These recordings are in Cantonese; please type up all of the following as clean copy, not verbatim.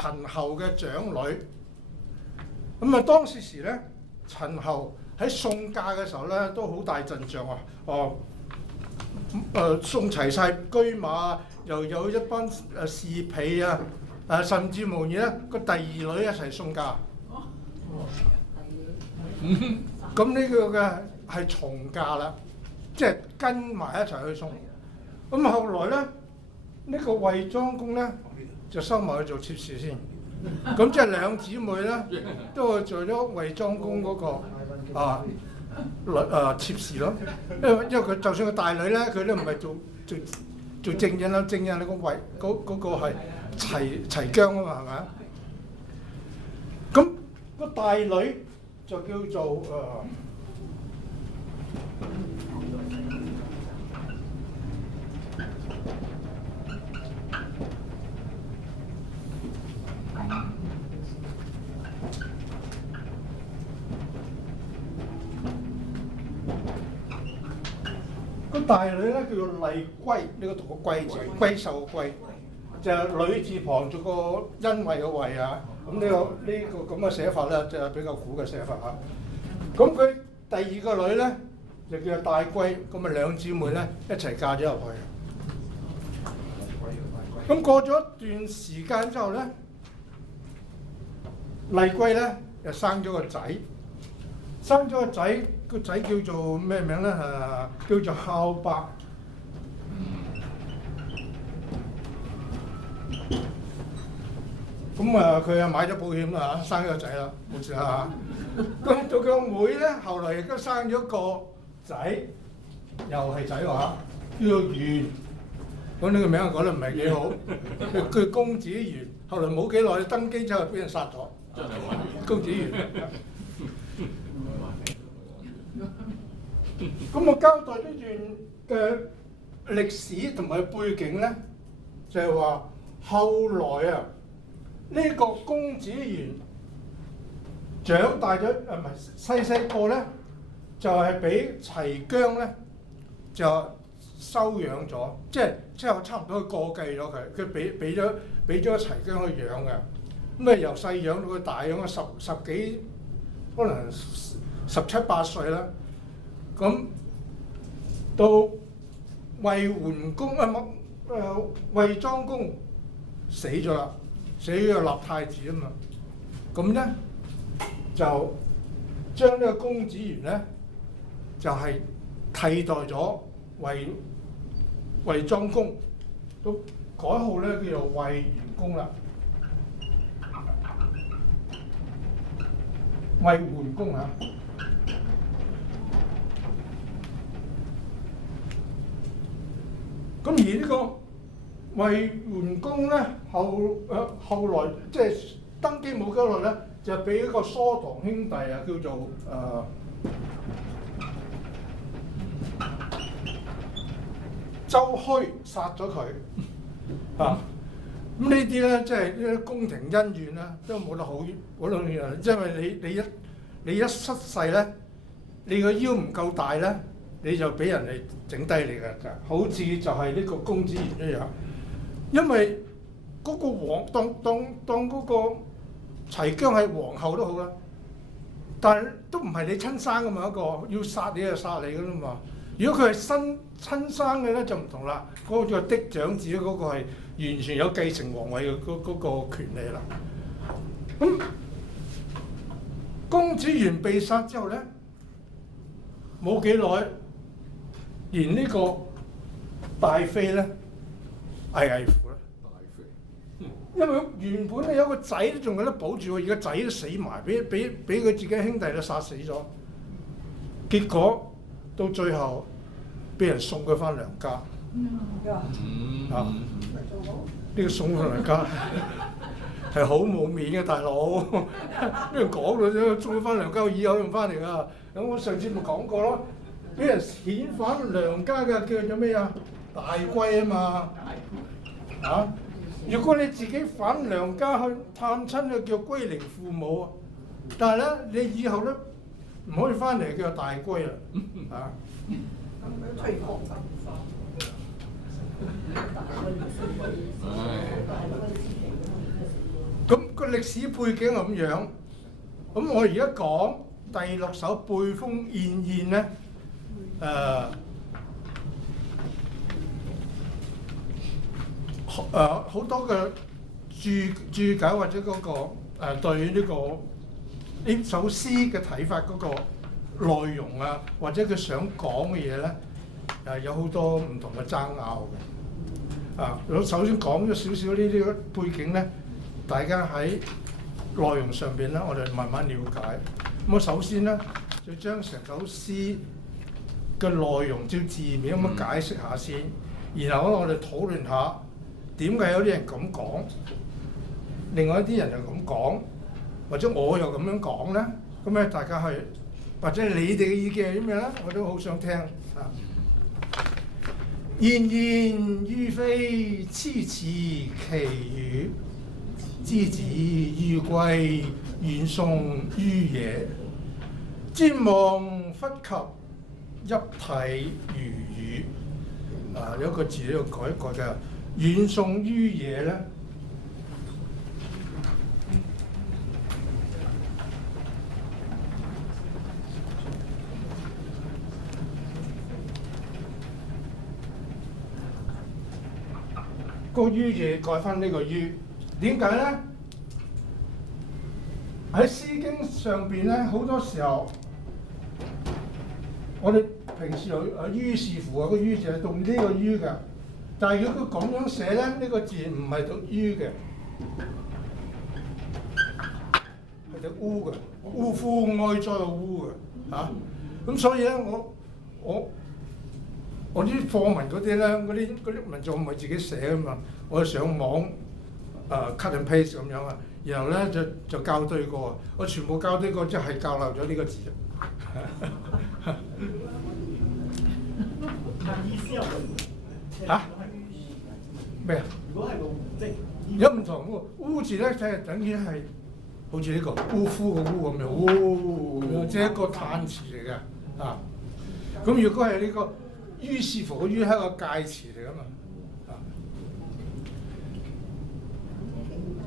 陳侯嘅長女。咁啊，當時咧，陳侯喺送嫁嘅時候咧，都好大陣仗啊！送齊晒車馬，又有一班侍婢啊，甚至無言咧個第二女一齊送嫁。咁呢個嘅係從嫁啦，即係跟埋一齊去送。咁後來咧，呢個衛莊公咧就收埋去做妾侍先。咁即係兩姊妹咧都係做咗衛莊公嗰個妾侍咯。因為佢就算個大女咧，佢都唔係做正印啦，正印你個衛嗰個係齊姜啊嘛，係咪啊？咁個大女就叫做個大女咧叫做麗歸，呢個讀個歸字，歸獸個歸，就係女字旁做個欣慰個慰啊。咁呢個咁嘅寫法咧，就係比較古嘅寫法啊。咁佢第二個女咧就叫做大歸，咁啊兩姊妹咧一齊嫁咗入去。咁過咗一段時間之後咧，麗歸咧就生咗個仔，個仔叫做咩名咧？叫做孝伯。咁佢買咗保險啦，生咗個仔啦，冇事啦嚇。咁到佢個妹咧，後來亦都生咗個仔，又係仔話，叫做元。咁呢個名講得唔係幾好，佢公子元。後來冇幾耐登基之後，俾人殺咗。公子元。咁我交代呢段嘅歷史同埋背景咧，就係話後來啊，呢個公子元長大咗，唔係細個咧，就係俾齊姜咧就收養咗，即係差唔多過繼咗佢，佢俾咗齊姜去養嘅。咁啊由細養到佢大，養咗十幾，可能17、18歲啦。咁到衛桓公衛莊公死咗啦，死咗立太子啊嘛。咁咧就將呢個公子元咧就係替代咗衛莊公，都改號咧叫做衛元公啦。衛桓公啊。咁而呢個衛桓公咧後來即係登基冇幾耐咧，就俾一個疏堂兄弟啊，叫做周墟殺咗佢啊！咁呢啲咧即係呢啲宮廷恩怨啦，都冇得好樣，因為你一失勢咧，你個腰唔夠大咧，你就俾人哋整低你嘅，好似就係呢個公子元一樣。因為嗰個當嗰個齊姜係皇后都好啦，但係都唔係你親生噶嘛，一個要殺你就殺你噶啦嘛。如果佢係親生嘅咧就唔同啦，嗰個嫡長子嗰個係完全有繼承皇位嘅嗰個權利啦。咁公子元被殺之後咧，冇幾耐。而呢個大妃咧，危乎啦。大妃，因為原本咧有個仔都仲有得保住，而家仔都死埋，俾佢自己兄弟都殺死咗。結果到最後，俾人送佢翻娘家。呢個送翻娘家係好冇面嘅大佬，俾人講到啫，送佢翻娘家，以後用翻嚟㗎。咁我上次咪講過咯。俾人遣返娘家嘅叫做咩啊？大歸啊嘛，啊！如果你自己返娘家去探親，就叫歸寧父母啊。但係咧，你以後咧唔可以翻嚟叫做大歸啦，啊！咁個歷史背景係咁樣。咁我而家講第6首背風燕燕咧，好多嘅注解或者嗰個對呢首詩嘅睇法嗰個內容啊，或者佢想講嘅嘢咧，有好多唔同嘅爭拗嘅。我首先講咗少少呢啲背景咧，大家喺內容上邊咧，我哋慢慢了解。咁我首先咧，就將成首詩嘅內容照字面咁樣解釋下先，然後咧我哋討論下點解有啲人咁講，另外一啲人又咁講，或者我又咁樣講咧。咁咧大家去，或者你哋嘅意見係點樣咧？我都好想聽啊！燕燕於飛，痴痴其語。之子于歸，遠送於野。瞻望忽及，泣涕如雨。有一個字呢度改一改嘅，遠送於野咧。個於野改翻呢個於。點解咧？喺《詩經》上邊咧，好多時候我哋平時有於是乎個於就係讀呢個於嘅，但係如果佢咁樣寫咧，呢個字唔係讀於嘅，係讀烏嘅，嗚呼哀哉個烏嘅嚇。咁所以咧，我啲課文嗰啲咧，嗰啲文字我唔係自己寫啊嘛，我上網cut and paste 咁樣啊，然後咧就校對過，我全部校對過，即係校漏咗呢個字。意思有嚇？咩啊？如果係個即有唔同喎，烏字咧就係等於係好似呢個嗚呼個烏咁樣，即係一個嘆詞嚟嘅啊。咁如果係呢個於是乎，個於係一個介詞嚟噶嘛。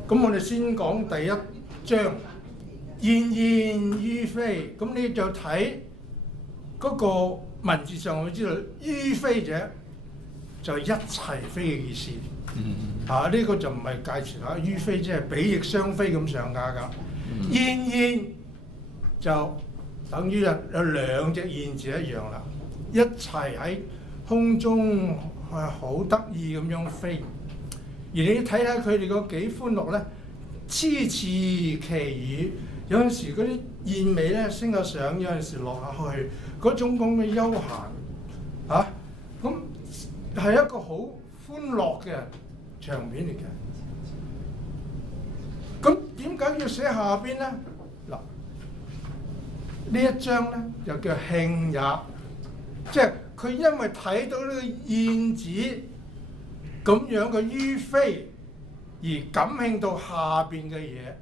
咁我哋先講第一章，燕燕於飛。咁你就睇嗰個文字上，我知道於飛者就係一齊飛嘅意思。呢個就唔係介詞啦，於飛即係比翼雙飛咁上下㗎。燕燕就等於有兩隻燕字一樣啦，一齊喺空中係好得意咁樣飛。而你睇下佢哋個幾歡樂咧，痴痴其語，有陣時嗰啲燕尾咧升下上，有陣時落下去，嗰種咁嘅悠閒咁係一個好歡樂嘅場面嚟嘅。咁點解要寫下邊咧？嗱，呢一章咧就叫興也，即係佢因為睇到呢個燕子咁樣嘅於飛而感興到下邊嘅嘢，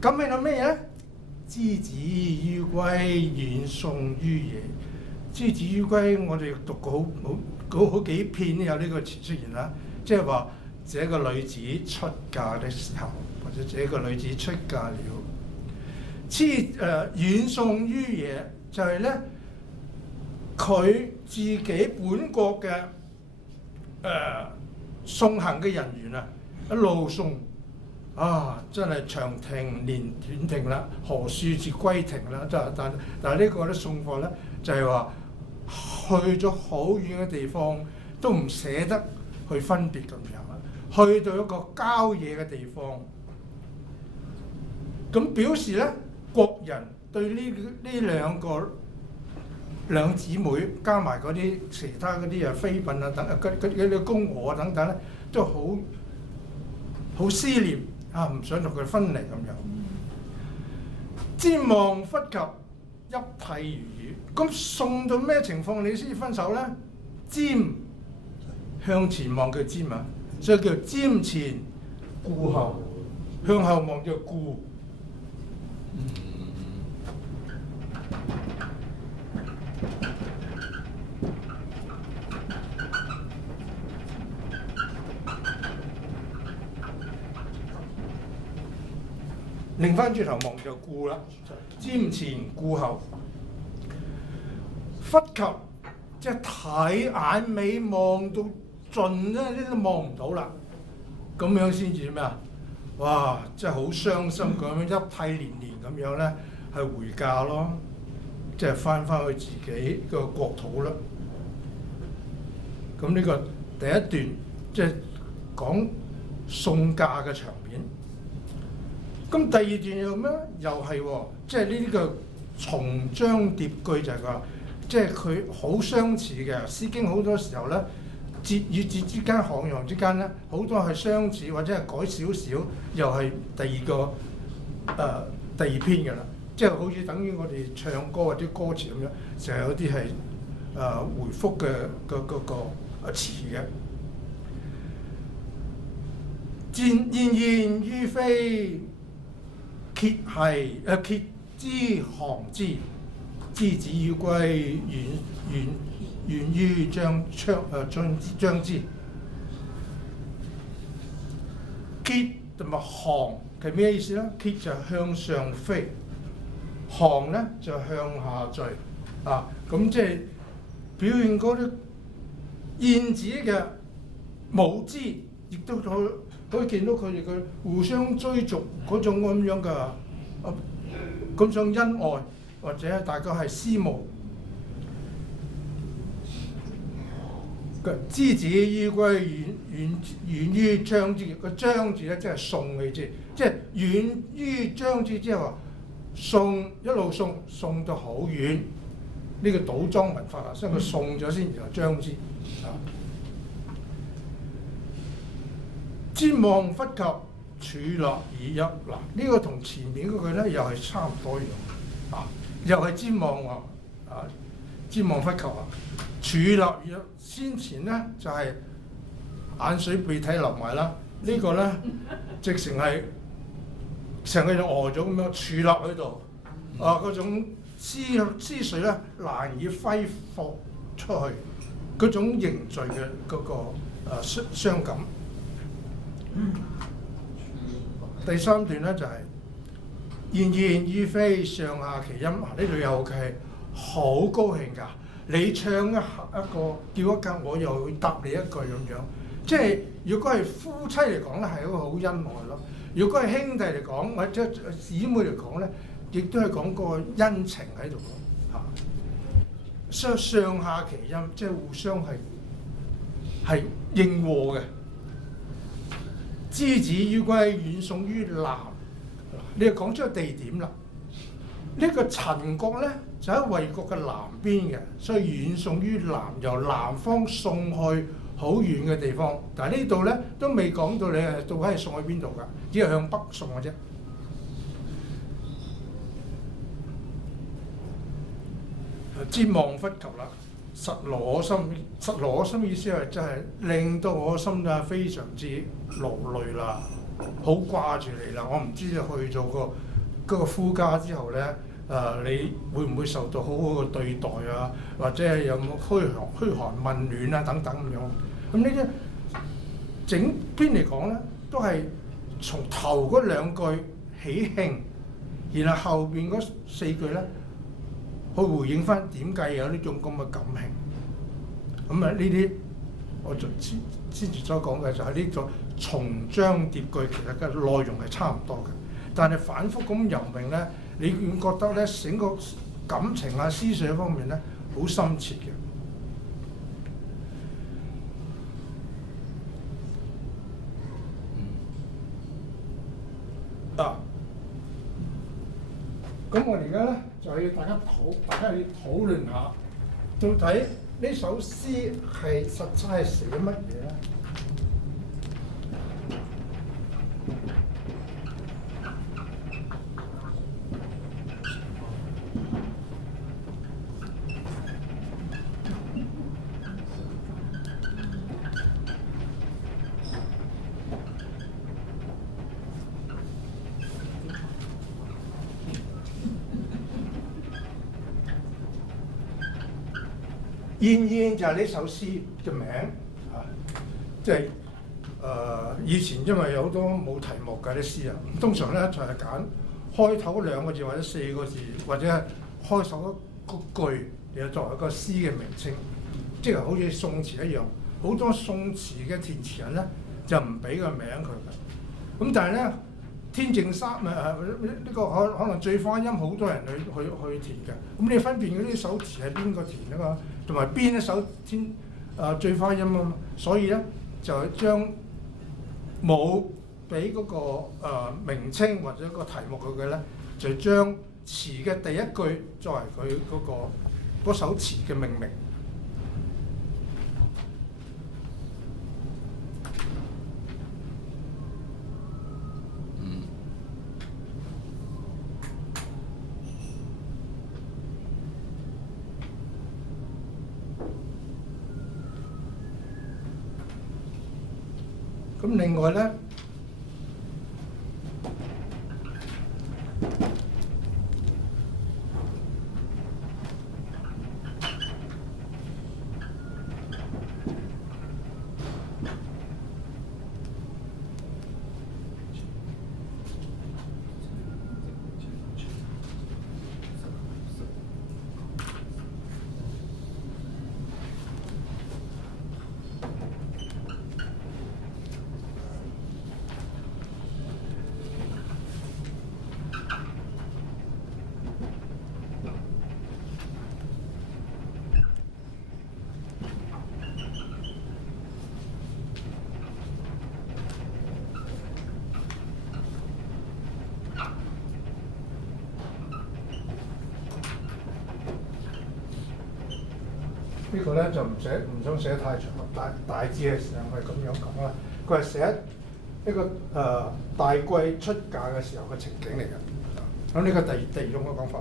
感興到咩嘢咧？之子於歸，遠送於野。之子於歸，我哋讀過好幾篇有呢個詞出現啦，即係話這個女子出嫁的時候，或者這個女子出嫁了。遠送於野就係咧，佢自己本國嘅送行嘅人員啊，一路送真係長亭連短亭啦，何處至歸庭啦？但係呢個咧送貨咧，就係話去咗好遠嘅地方都唔捨得去分別咁樣啊，去到一個郊野嘅地方，咁表示咧國人對呢兩姊妹加埋嗰啲其他嗰啲妃嬪啊等嗰啲宮娥啊等等咧，都好思念唔想同佢分離咁樣。瞻望忽及，泣涕如雨。咁送到咩情況你先至分手咧？瞻向前望叫瞻啊，所以叫瞻前顧後，向後望叫顧。擰翻轉頭望就顧啦，瞻前顧後。忽及即係睇眼尾望到盡咧，呢都望唔到啦。咁樣先至咩啊？哇！真係好傷心咁樣，一涕連連咁樣咧，係回家咯，即係翻去自己個國土啦。咁呢個第一段即係講送嫁嘅場面。咁第二段又咩？又係喎，即係呢啲嘅重章疊句就係話，即係佢好相似嘅。《詩經》好多時候咧，節與節之間、行行之間咧，好多係相似或者係改少少，又係第二篇嘅啦。即係好似等於我哋唱歌或者歌詞咁樣，成日有啲係回覆嘅個詞嘅。然于非桀之行之，之子于歸，遠於將之。桀同埋行係咩意思咧？桀就向上飛，行咧就向下墜啊！咁即係表現嗰啲燕子嘅舞姿，亦都可以見到佢哋嘅互相追逐嗰種咁樣嘅咁種恩愛，或者大概係思慕。之子於歸，遠於將之。個將字咧，即係送嘅字，即係遠於將之，即係話送一路送到好遠。呢個倒裝文法啊，所以佢送咗先，然後將之啊。瞻望忽及，處樂以泣。嗱，呢個同前面嗰句咧又係差唔多樣啊，又係瞻望喎啊，瞻望忽及啊，處樂以泣。先前咧就係眼水鼻涕流埋啦，呢個咧直情係成個人呆咗咁樣，處樂喺度啊，嗰種思緒咧難以揮霍出去，嗰種凝聚嘅嗰個傷感。第三段咧就係然于非，上下其音。呢度又係好高興㗎。你唱一個叫一格，我又會答你一句咁樣。即係如果係夫妻嚟講咧，係一個好恩愛咯；如果係兄弟嚟講，或者姊妹嚟講咧，亦都係講個恩情喺度咯嚇。上下其音，即係互相係應和嘅。之子於歸，遠送於南。你又講出個地點啦。呢個陳國咧就喺衛國嘅南邊嘅，所以遠送於南，由南方送去好遠嘅地方。但係呢度咧都未講到你係到底係送去邊度㗎，只係向北送嘅啫。瞻望忽及啦，實勞我心。實勞我心意思係真係令到我心啊非常之勞累啦，好掛住你啦。我唔知你去做嗰個夫家之後咧，你會唔會受到好好嘅對待啊？或者係有冇噓寒問暖啊等等咁樣。咁呢啲整篇嚟講咧，都係從頭嗰兩句喜慶，然後後邊嗰四句咧，去回應翻點解有呢種咁嘅感情。咁啊，呢啲我先至所講嘅就係呢種重章疊句，其實嘅內容係差唔多嘅，但係反覆咁游明咧，你會覺得咧整個感情啊、思想方面咧好深切嘅。咁我哋而家咧就要大家要討論下，到底呢首詩係實際係寫乜嘢咧？燕燕就係呢首詩嘅名啊，即係以前因為有好多冇題目嘅啲詩啊，通常咧就係揀開頭兩個字或者四個字，或者係開首一個句，嚟作為一個詩嘅名稱，即係好似宋詞一樣。好多宋詞嘅填詞人咧就唔俾個名佢嘅。咁但係咧，天正三呢個可能醉花陰好多人去填嘅。咁你分辨嗰啲首詞係邊個填啊嘛，同埋邊一首醉花陰啊嘛，所以咧就將冇俾嗰個名稱或者個題目佢嘅咧，就將詞嘅第一句作為佢嗰首詞嘅命名。咁另外咧，呢個咧就唔想寫太長，大致嘅上係咁樣講啦。佢係寫一個大貴出嫁嘅時候嘅情景嚟嘅。咁呢個第二種嘅講法。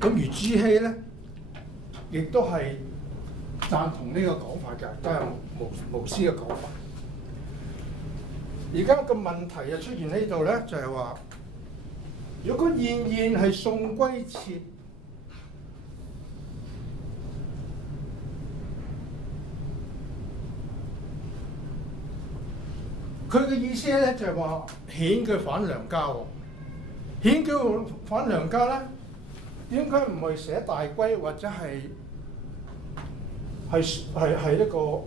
咁余朱熹咧，亦都係贊同呢個講法嘅，都係無私嘅講法。而家個問題就出現喺呢度咧，就係話，如果燕燕係送歸妾，佢嘅意思咧就係話遣佢返娘家喎，遣佢返娘家咧。點解唔係寫大歸或者係一個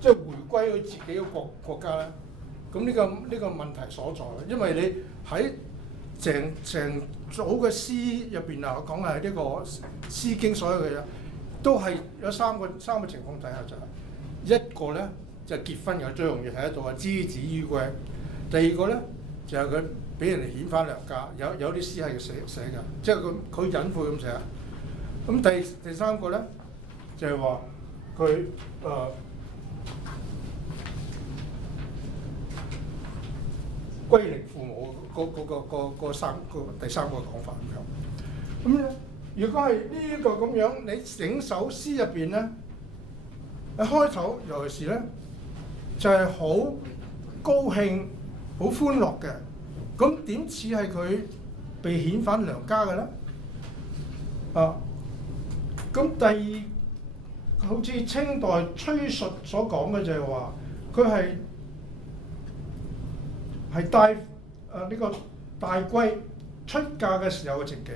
即係回歸佢自己嘅國家咧？咁呢個問題所在，因為你喺成組嘅詩入邊啊，講係呢個《詩經》所有嘅嘢，都係有三個情況底下就係一個咧。就結婚嘅最容易睇得到啊，之子於歸。第二個咧就係佢俾人哋遣返娘家，有啲詩係寫嘅，即係佢隱晦咁寫。咁第三個咧就係話佢歸寧父母第三個講法咁樣。咁如果係呢個咁樣，你整首詩入邊咧，喺開頭尤其是咧。就係好高興、好歡樂嘅，咁點似係佢被遣返娘家嘅咧？啊，咁第二好似清代崔述所講嘅就係話，佢係帶呢個大歸出嫁嘅時候嘅情景，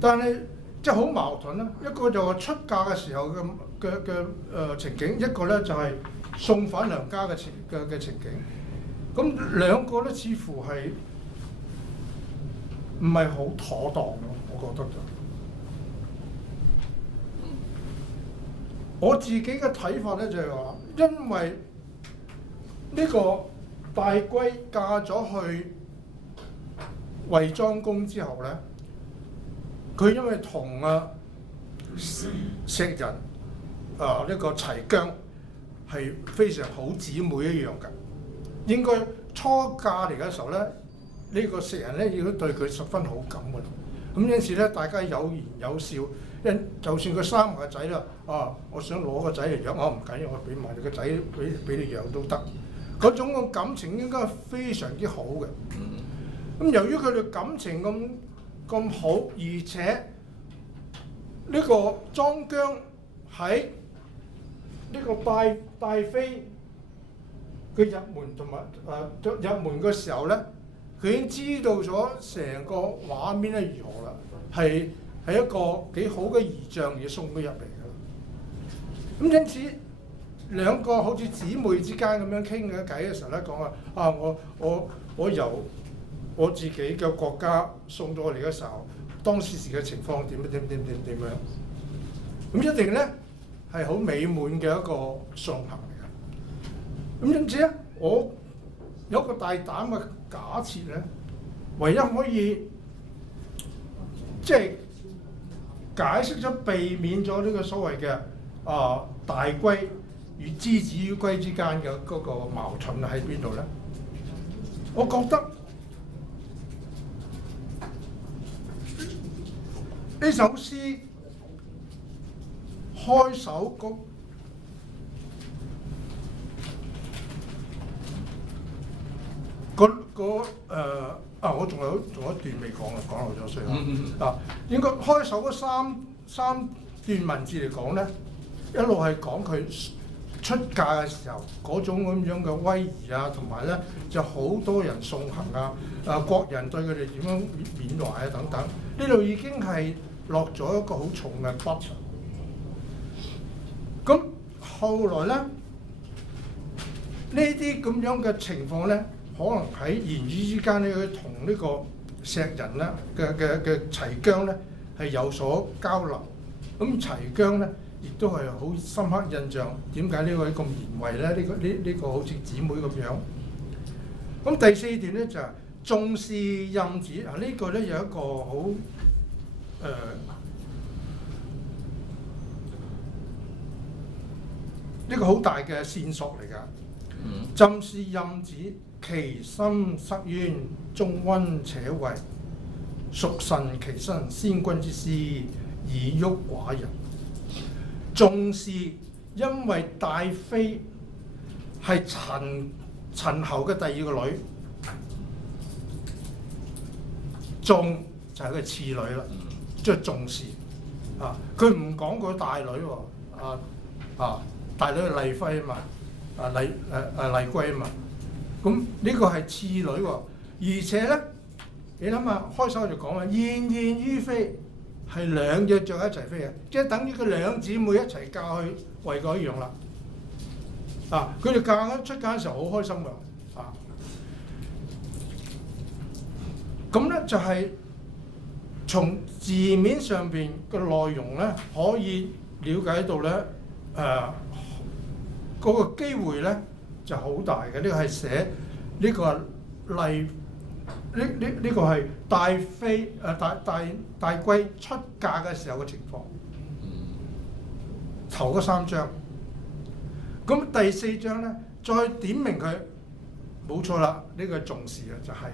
但係即係好矛盾啦。一個就係出嫁嘅時候嘅情景，一個咧就係送返娘家嘅情景，咁兩個咧似乎係唔係好妥當咯，我覺得就。我自己嘅睇法咧就係話，因為呢個大歸嫁咗去衛莊宮之後咧，佢因為同錫人呢個齊姜係非常好姊妹一樣嘅，應該初嫁嚟嘅時候咧，呢個食人咧亦都對佢十分好感㗎啦。咁因此咧，大家有言有笑，就算佢生埋個仔啦，我想攞個仔嚟養，唔緊要，我俾埋你個仔俾你養都得。嗰種嘅感情應該係非常之好嘅。咁由於佢哋感情咁好，而且呢個莊姜喺呢個戴妃佢入門同埋入門嘅時候咧，佢已經知道咗成個畫面係如何啦，係一個幾好嘅儀仗而送佢入嚟嘅。咁因此兩個好似姊妹之間咁樣傾嘅偈嘅時候咧，講話我由我自己嘅國家送咗我嚟嘅時候，當時嘅情況點樣，咁一定咧係好美滿嘅一個送行嚟嘅。咁因此咧，我有一個大膽嘅假設咧，唯一可以即係解釋咗避免咗呢個所謂嘅大龜與之子於龜之間嘅嗰個矛盾喺邊度咧？我覺得呢首詩開首我仲有一段未講啊，講漏咗衰啦。應該開首嗰三段文字嚟講咧，一路係講佢出嫁嘅時候嗰種咁樣嘅威儀啊，同埋咧就好多人送行啊，國人對佢哋點樣緬懷啊等等，呢度已經係落咗一個好重嘅筆。咁後來咧，呢啲咁樣嘅情況咧，可能喺言語之間咧，佢同呢個石人咧嘅齊姜咧係有所交流。咁齊姜咧亦都係好深刻印象，點解呢位咁賢惠咧？呢個好似姊妹咁樣。咁第四段咧就係重視任子啊！呢個咧有一個好呢個好大嘅線索嚟㗎。朕是任子，其心塞淵，中溫且惠，屬臣其身，先君之師，以喐寡人。重視，因為戴妃係陳侯嘅第二個女，重就係佢次女啦，即係重視啊！佢唔講佢大女喎，大女係麗妃啊嘛，麗歸啊嘛，咁呢個係次女喎，而且咧，你諗下開首就講啦，燕燕於飛係兩隻雀一齊飛嘅，即係等於佢兩姊妹一齊嫁去為嗰一樣啦。佢哋嫁出嫁嘅時候好開心㗎，咁咧就係從字面上邊嘅內容咧，可以了解到咧，嗰個機會咧就好大嘅。呢個係寫呢個麗，呢個係戴妃大龜出嫁嘅時候嘅情況。頭嗰三章，咁第四章咧再點明佢，冇錯啦，呢個重視嘅就係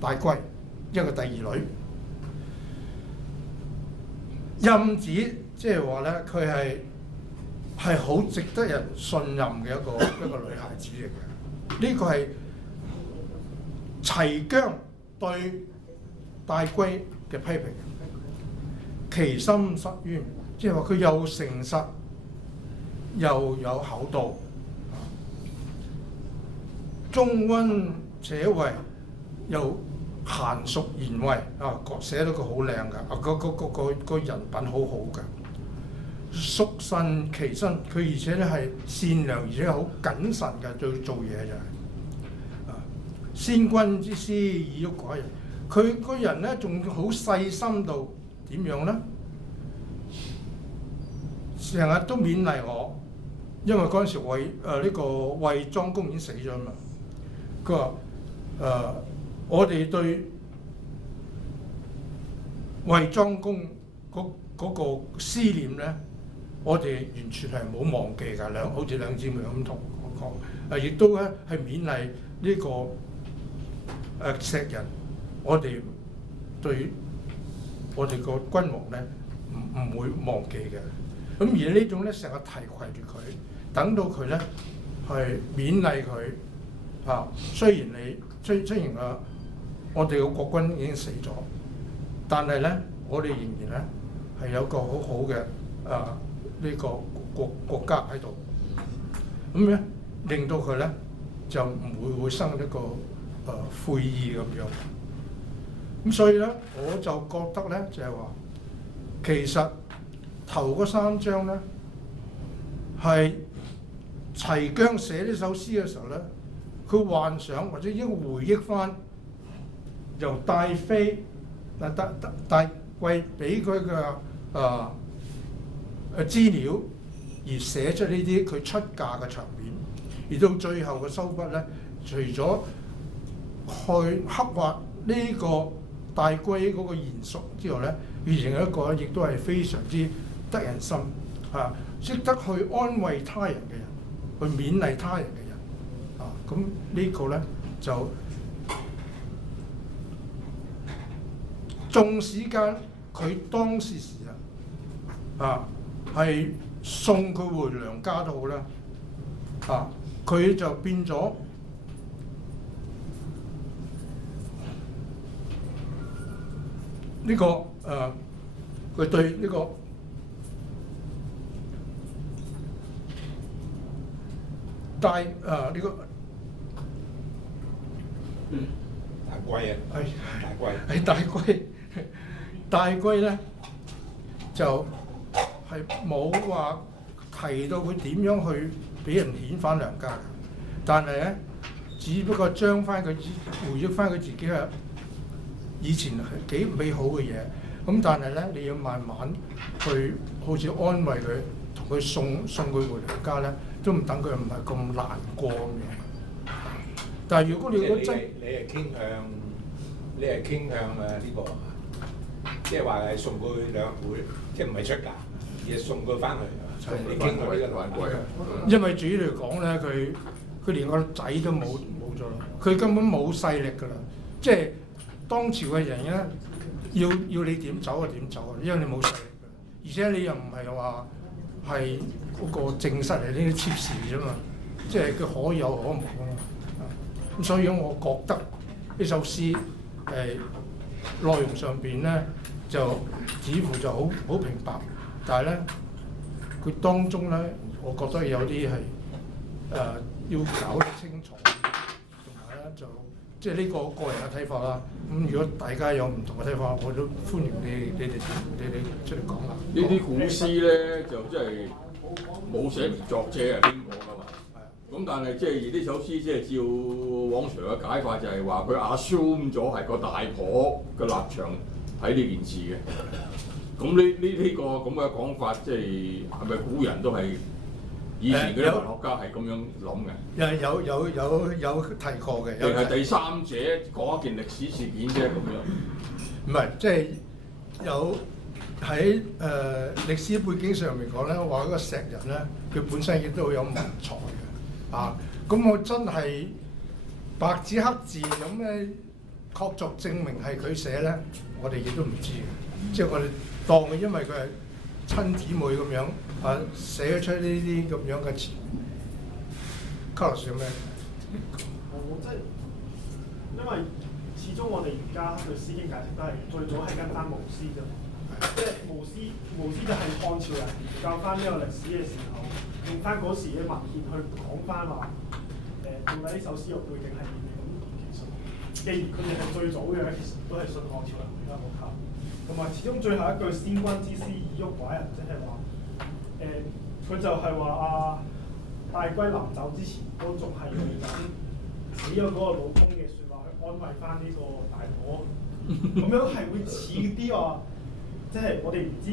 大龜一個第二女。任子即係話咧，佢係好值得人信任嘅一個女孩子嚟嘅。呢個係齊姜對戴龜嘅批評。其心塞淵，即係話佢又誠實又有厚道，中溫且惠，又嫻淑賢惠寫到佢好靚㗎，個人品好好㗎。屬臣其身，佢而且咧係善良而且好謹慎嘅，做嘢就係先君之師，以喐寡人。佢個人咧仲好細心到點樣咧？成日都勉勵我，因為嗰陣時呢個惠莊公已經死咗嘛。佢話我哋對惠莊公嗰個思念咧，我哋完全係冇忘記㗎，好似兩姊妹咁同我講，亦都咧係勉勵呢個石人，我哋對我哋個君王咧唔會忘記嘅。咁而呢種咧成日提攜住佢，等到佢咧係勉勵佢啊。雖然我哋個國君已經死咗，但係咧我哋仍然咧係有個好好嘅呢個國家喺度，咁咧令到佢咧就唔會生一個悔意咁樣。咁所以咧我就覺得咧就係話，其實頭嗰3章咧係齊姜寫呢首詩嘅時候咧，佢幻想或者已經回憶翻由戴妃戴貴俾佢嘅資料而寫出呢啲佢出嫁嘅場面，而到最後嘅收筆咧，除咗去刻畫呢個大龜嗰個賢淑之外咧，變成一個亦都係非常之得人心識得去安慰他人嘅人，去勉勵他人嘅人咁呢個咧就縱使間佢當時係送佢回娘家都好啦，佢就變咗呢個佢對呢個大龜大龜咧就係冇話提到佢點樣去俾人遣返娘家嘅，但係咧只不過將翻佢回憶翻佢自己嘅以前係幾美好嘅嘢，咁但係咧你要慢慢去好似安慰佢，同佢送佢回娘家咧，都唔等佢唔係咁難過咁樣。但係如果你覺得真，你係傾向呢個，即係話係送佢會，即係唔係出嫁，而係送佢翻去。你傾向呢個還貴。因為主要嚟講咧，佢連個仔都冇咗啦，佢根本冇勢力㗎啦。即係當朝嘅人咧，要你點走就點走啊，因為你冇勢力㗎。而且你又唔係話係嗰個正室嚟，呢啲妾侍啫嘛，即係佢可有可無啊嘛。咁所以我覺得呢首詩內容上邊咧就似乎就好平白，但係咧佢當中咧，我覺得有啲係要搞得清楚，同埋咧就即係呢個個人嘅睇法啦。咁如果大家有唔同嘅睇法，我都歡迎你哋出嚟講啦。呢啲古詩咧就真係冇寫明作者係邊個㗎嘛。咁但係即係呢首詩即係照往常嘅解法，就係話佢 assume 咗係個大婆嘅立場睇呢件事嘅。咁呢個咁嘅講法，即係咪古人都係以前嗰啲文學家係咁樣諗嘅？有提過嘅。定係第三者講一件歷史事件啫咁樣？唔係，即係有喺歷史背景上面講咧，話嗰個石人咧，佢本身亦都好有文采嘅。咁我真係白紙黑字有咩確鑿證明係佢寫咧，我哋亦都唔知嘅。即係我哋當佢因為佢係親姊妹咁樣寫出呢啲咁樣嘅詞。卡洛斯有咩？即係因為始終我哋而家對《詩經》解釋都係最早係跟翻巫師啫。即係巫師就係漢朝人研究翻呢個歷史嘅時候，用翻嗰時嘅文獻去講翻話，到底呢首詩嘅背景係點嘅？咁其實既然佢哋係最早嘅，其實都係信漢朝人比較可靠。同埋始終最後一句先君之師以喐寡人，即係話佢就係話大龜臨走之前都仲係用緊死咗嗰個老公嘅説話去安慰翻呢個大婆，咁樣係會似啲話。即係我哋唔知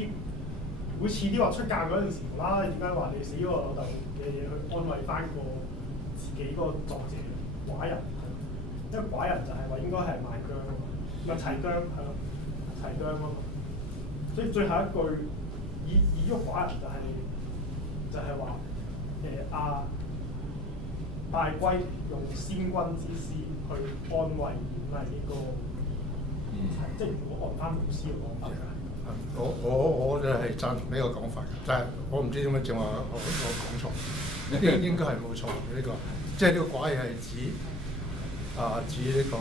會似啲話出嫁嗰陣時啦，點解話你死咗個老豆嘅嘢去安慰翻個自己嗰個作者寡人？因為寡人就係話應該係賣姜啊嘛，唔係齊姜係咯，齊姜啊嘛。所以最後一句以喐寡人就係就係話大龜用先君之師去安慰勉勵呢個，即係如果按翻巫師嘅講法。我就係贊同呢個講法嘅，但係我唔知點解正話我講錯，應該係冇錯嘅呢個，即係呢個寡人係指呢個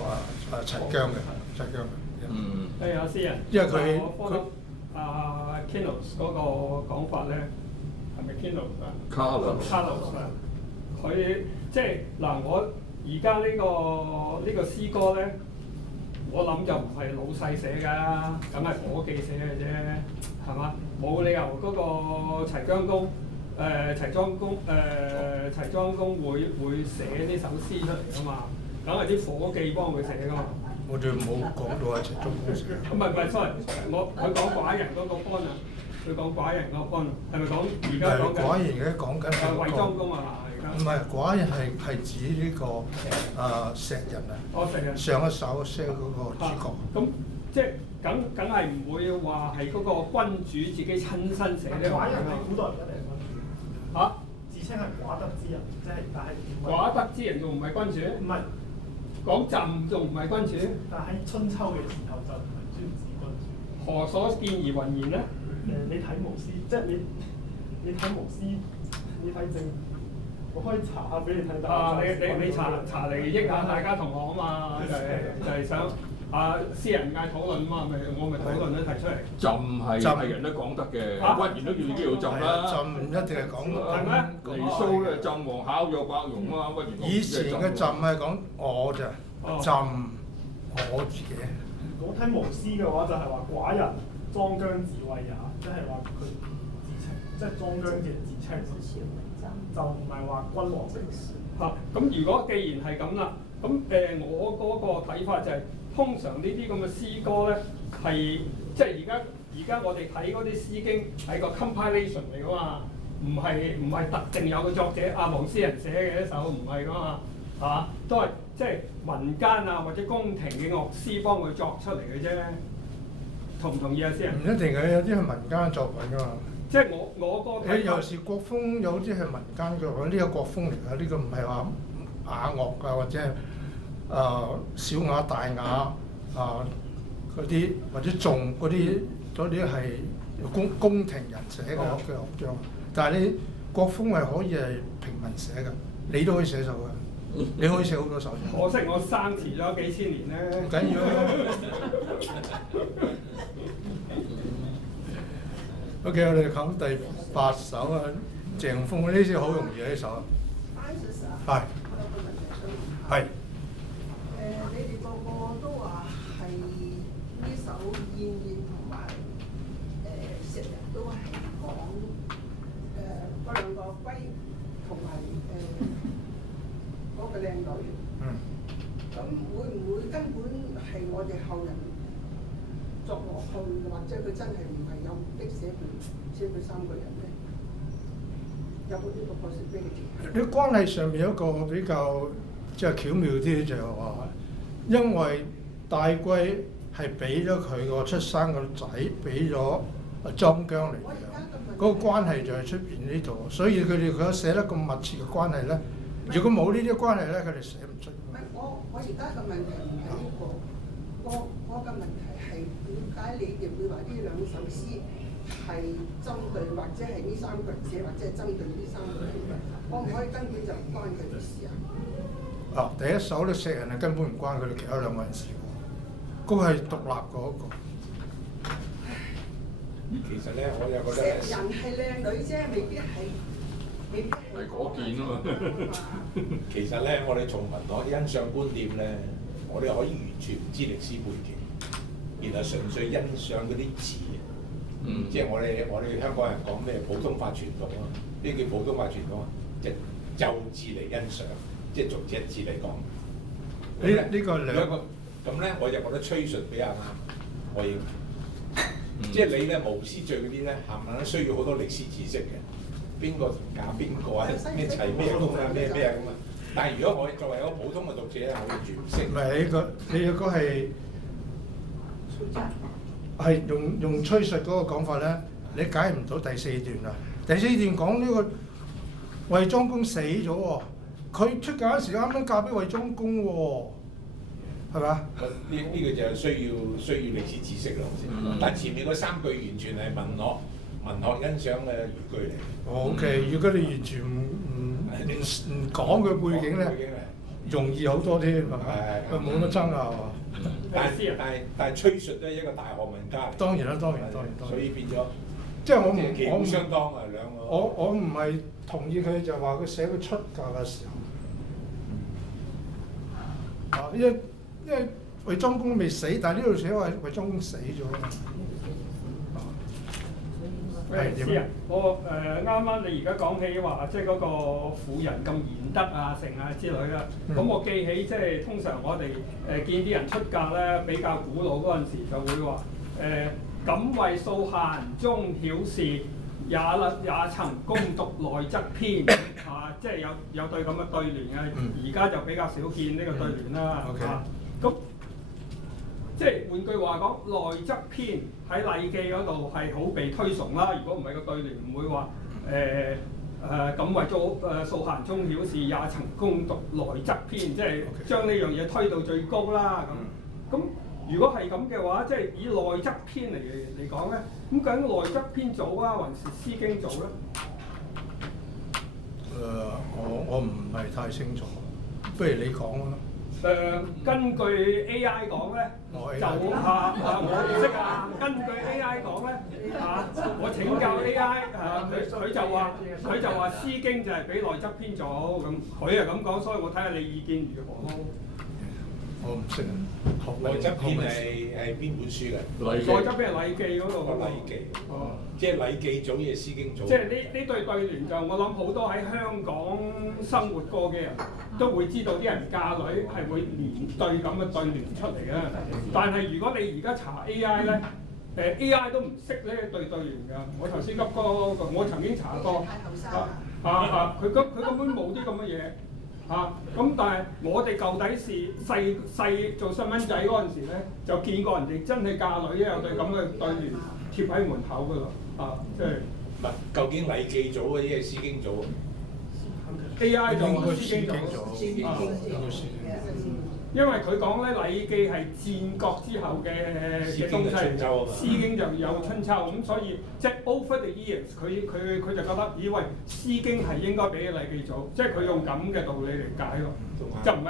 齊姜嘅，齊姜嘅。係啊，詩人。因為佢Kinos 嗰個講法咧，係咪 Kinos 啊 Carlos 啊，佢即係嗱，我而家呢個詩歌咧。我諗就唔係老細寫㗎，梗係伙計寫嘅啫，係嘛？冇理由嗰個齊莊公會寫呢首詩出嚟㗎嘛，梗係啲伙計幫佢寫㗎嘛。我哋冇講到齊莊公寫。唔係 sorry，佢講寡人嗰個 point 啊，佢講寡人嗰個 point，係咪講而家講緊？寡人而家講緊係魏莊公啊！唔係寡人係指呢個石人啊。石人。上一首寫嗰個主角。咁即係梗係唔會話係嗰個君主自己親身寫呢個。寡人喺古代一定係君主。嚇？自稱係寡德之人，即係但係寡德之人仲唔係君主？唔係講朕仲唔係君主？但喺春秋嘅時候就唔係專指君主。何所見而雲言咧？你睇巫師，即係你睇巫師，你睇正。我可以查下俾你睇。你查嚟益下大家同學啊嘛，就係想私人界討論啊嘛，我咪討論咧提出嚟。朕係人都講得嘅，屈原都叫做朕啦。朕唔一定係講係咩？離騷咧，朕王巧若百容啊，屈原。以前嘅朕係講我咋，朕我自己。我睇巫師嘅話就係話寡人莊姜自謂也，即係話佢自稱，即係莊姜嘅自稱。就唔係話君王嘅事嚇。咁如果既然係咁啦，咁我嗰個睇法就係、通常呢啲咁嘅詩歌咧係即係而家我哋睇嗰啲詩經係個 compilation 嚟噶嘛，唔係特定有個作者某詩人寫嘅一首，唔係噶嘛，係嘛？都係即係民間啊或者宮廷嘅樂師幫佢作出嚟嘅啫，同唔同意啊？詩人？唔一定嘅，有啲係民間作品噶嘛。即係我個睇法，有時國風有啲係民間嘅，呢個國風嚟㗎，呢個唔係話雅樂啊，或者係小雅大雅嗰啲，或者頌嗰啲係宮廷人寫嘅樂章。但係你國風係可以係平民寫嘅，你都可以寫首嘅，你可以寫好多首。可惜我生遲咗幾千年咧。唔緊要。OK， 我哋講第8首啊，鄭風呢首好容易呢首。係。係。你哋個個都話係呢首燕同埋石人都係講嗰兩個龜同埋嗰個靚女。咁會唔會根本係我哋後人作落去，或者佢真係唔係有目的寫佢3個人咧？有冇呢個 possibility？啲關係上面有一個比較即係巧妙啲，就係話，因為大龜係俾咗佢個出生個仔，俾咗莊姜嚟嘅，嗰個關係就係出邊呢度，所以佢哋寫得咁密切嘅關係咧。如果冇呢啲關係咧，佢哋寫唔出。唔係我而家嘅問題唔係呢個，我嘅問題係點解你哋會話呢兩首詩係針對，或者係呢3個人寫，或者係針對呢3個人？可唔可以根本就唔關佢哋事啊？第一首咧，石人係根本唔關佢哋其他2個人事喎，嗰個係獨立嗰個。其實咧，我又覺得石人係靚女啫，未必係。係嗰件啊嘛。其實咧，我哋從文學欣賞觀點咧，我哋可以完全唔知歷史背景，然後純粹欣賞嗰啲字。即係我哋香港人講咩普通話傳統啊？呢叫普通話傳統啊？即係就字嚟欣賞，即係逐隻字嚟講。呢個兩個咁咧，我就覺得吹述比較啱。我認為，即係你咧無師罪嗰啲咧，冚唪唥需要好多歷史知識嘅。邊個假邊個啊？咩齊咩公啊？咩啊咁啊？但係如果我作為一個普通嘅讀者咧，我完全唔識。唔係你個係用吹述嗰個講法咧，你解唔到第4段啊！第第4段講呢個衛莊公死咗喎，佢出嫁嗰時啱啱嫁俾衛莊公喎，係嘛？呢個就需要歷史知識咯，但前面嗰3句完全係文學欣賞嘅語句嚟。OK，如果你完全唔講佢背景咧，容易好多添，係咪？冇乜爭拗啊！但係崔述都係一個大學問家嚟。當然啦，當然。所以變咗，即係旗鼓相當啊兩個。我唔係同意佢就話佢寫佢出嫁嘅時候，因為衛莊公未死，但係呢度寫話衛莊公死咗啊嘛。喂，師啊，我啱啱你而家講起話，即係嗰個婦人咁賢德啊、成啊之類啦。咁我記起即係通常我哋見啲人出嫁咧，比較古老嗰陣時就會話敢為素閒中曉事，也曾攻讀內則篇啊，即係有對咁嘅對聯嘅。而家就比較少見呢個對聯啦。咁即係換句話講，內則篇喺《禮記》嗰度係好被推崇啦。如果唔係個對聯，唔會話咁為素閒中曉事，也曾攻讀內則篇，即係將呢樣嘢推到最高啦。咁如果係咁嘅話，即係以內則篇嚟講咧，咁究竟內則篇早啊，還是詩經早咧？我唔係太清楚，不如你講啦。根據 AI 講咧，就我唔識啊。根據 AI 講咧，我請教 AI，佢就話《詩經》就係比內則篇早，咁佢係咁講，所以我睇下你意見如何咯。我唔識啊。內則篇係邊本書嘅？內則篇係《禮記》嗰度。《禮記》即係《禮記》早，嘢《詩經》早。即係呢對對聯就我諗好多喺香港生活過嘅人都會知道，啲人嫁女係會連對咁嘅對聯出嚟嘅。但係如果你而家查 AI 咧，AI 都唔識呢對對聯㗎。我頭先噏嗰個，我曾經查過。佢根本冇啲咁嘅嘢。咁但係我哋舊底是細做細蚊仔嗰陣時咧，就見過人哋真係嫁女有對咁嘅對聯貼喺門口㗎啦，即係唔係究竟禮記早嘅，抑係詩經早？AI 就《詩經》早，因為佢講咧《禮記》係戰國之後嘅東西，《詩經》就有春秋，咁所以即係 over the years，佢就覺得以為《詩經》係應該比《禮記》早，即係佢用咁嘅道理嚟解咯，就唔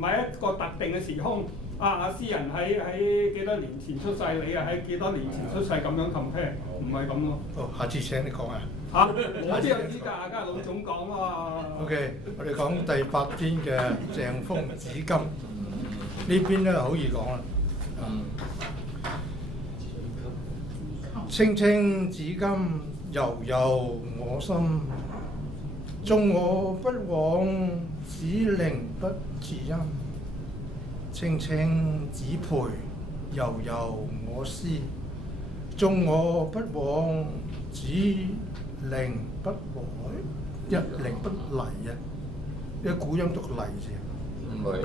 係一個特定嘅時空。詩人喺幾多年前出世，你啊喺幾多年前出世咁樣 compare， 唔係咁咯。下次請你講啊。我知有資格，梗係老總講啊嘛。OK， 我哋講第8篇嘅鄭風子衿呢邊咧好易講啦。青青子衿，悠悠我心。縱我不往，子陵不嗣音。青青子培，悠悠我思。縱我不往，子陵不來。一陵不嚟啊！呢個古音讀嚟字。唔係。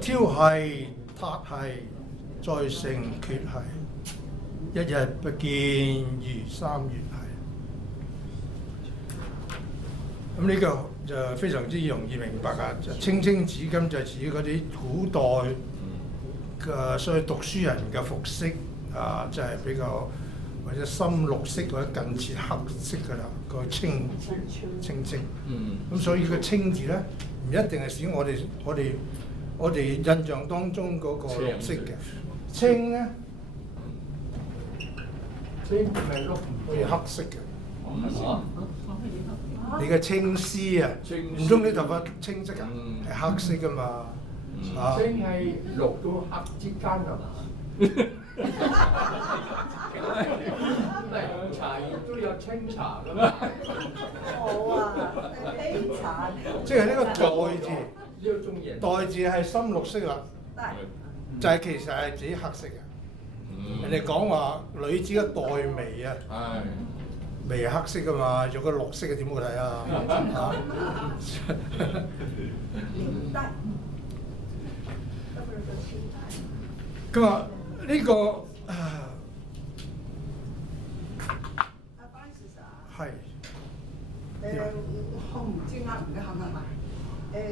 挑係塔係，再成缺係。一日不見，如3月係。咁呢個就非常之容易明白啊！青青子衿就指嗰啲古代嘅所謂讀書人嘅服飾即係比較或者深綠色或者近似黑色㗎啦，個青。咁所以個青字咧，唔一定係指我哋印象當中嗰個綠色嘅青咧，青係綠好似黑色嘅。你嘅青絲啊，唔通你頭髮青色啊？係黑色㗎嘛。青係綠到黑之間㗎嘛。涼茶亦都有清茶㗎嘛。好啊，清茶。即係呢個代字，代字係深綠色啦，就係其實係指黑色嘅。人哋講話女子嘅黛眉啊。眉黑色㗎嘛，用個綠色嘅點好睇啊？咁啊，呢個係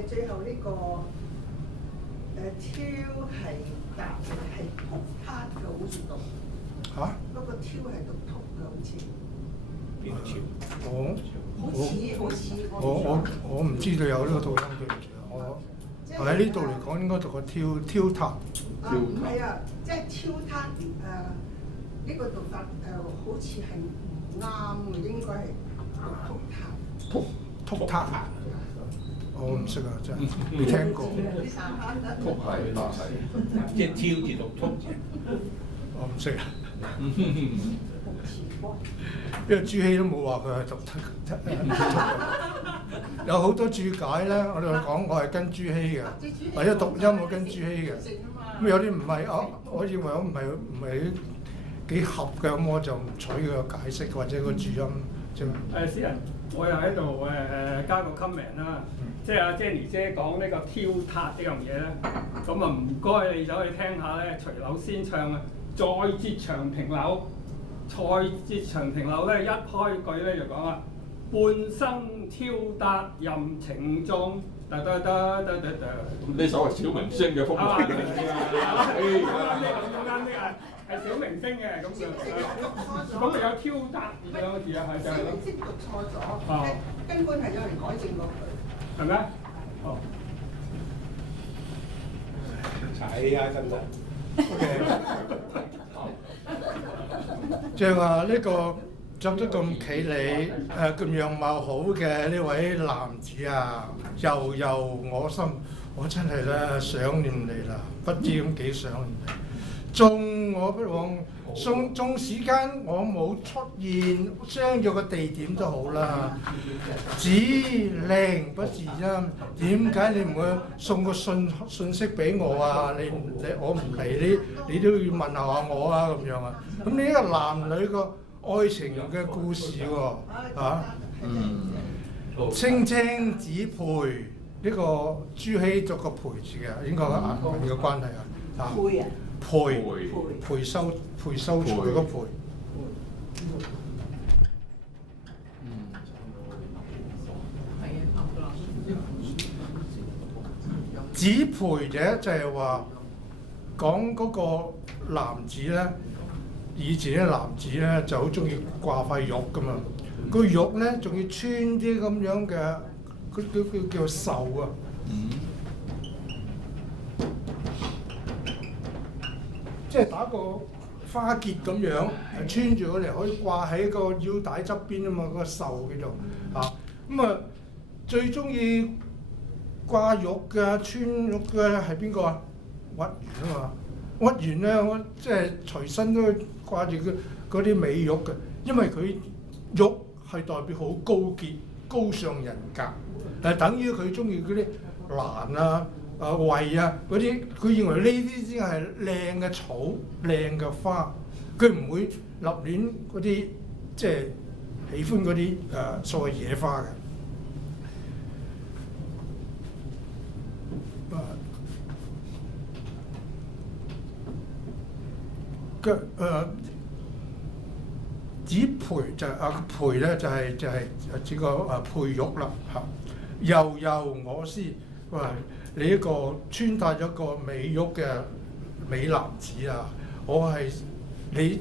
最後呢個挑係答係撲他嘅，好似讀嚇？嗰個挑係讀突嘅，好似。邊個跳？我唔知道有呢個套音，對唔住我喺呢度嚟講應該讀個挑塔。唔係啊，即係挑他呢個讀法好似係唔啱嘅，應該係讀突塔。我唔識啊，真係未聽過。突係打係，即係挑字讀突。我唔識啊。因為朱熹都冇話佢係讀有好多注解咧，我哋講我係跟朱熹嘅，或者讀音我跟朱熹嘅。咁有啲唔係我認為我唔係幾合嘅，咁我就唔取佢個解釋或者個注音啫。詩人，我又喺度加個 comment 啦，即係阿 Jenny 姐講呢個挑撻呢樣嘢咧，咁啊唔該你走去聽下咧，徐柳先唱啊，再折長亭柳。再折長亭柳咧，一開句咧就講啦，半生挑撻任情縱，呢首係小明星嘅風格。啱啲啊，係小明星嘅咁就咁有挑撻兩個字啊，係就係咯。識讀錯咗，根本係有人改正過佢。係咩？哦。踩啊，真係。像啊呢個着得咁企理咁樣貌好嘅呢位男子啊，悠悠我心，我真係咧想念你啦，不知咁幾想念你。縱我不往，縱使間我冇出現相約嘅地點都好啦，只令不是因，點解你唔會送個信息俾我啊？我唔嚟，你都要問下我啊咁樣啊？咁呢個男女個愛情嘅故事喎，青青子佩呢個朱熹作個培字嘅，應該個眼文嘅關係啊。配啊！培修材個培。子培者就係話講嗰個男子咧，以前啲男子咧就好中意掛塊玉噶嘛，個玉咧仲要穿啲咁樣嘅，佢叫繡啊。即係打個花結咁樣，穿住佢嚟可以掛喺個腰帶側邊啊嘛，嗰個繡叫做啊。咁啊，最中意掛玉嘅、穿玉嘅係邊個啊？屈原啊嘛。屈原咧，我即係隨身都掛住嗰啲美玉嘅，因為佢玉係代表好高潔、高尚人格，但係等於佢中意嗰啲蘭啊。慧啊嗰啲，佢認為呢啲先係靚嘅草、靚嘅花，佢唔會立亂嗰啲即係喜歡嗰啲所謂野花嘅。子培就培咧就係指個佩玉啦嚇。悠悠我思，話你一個穿戴咗個美玉嘅美男子啊，我係你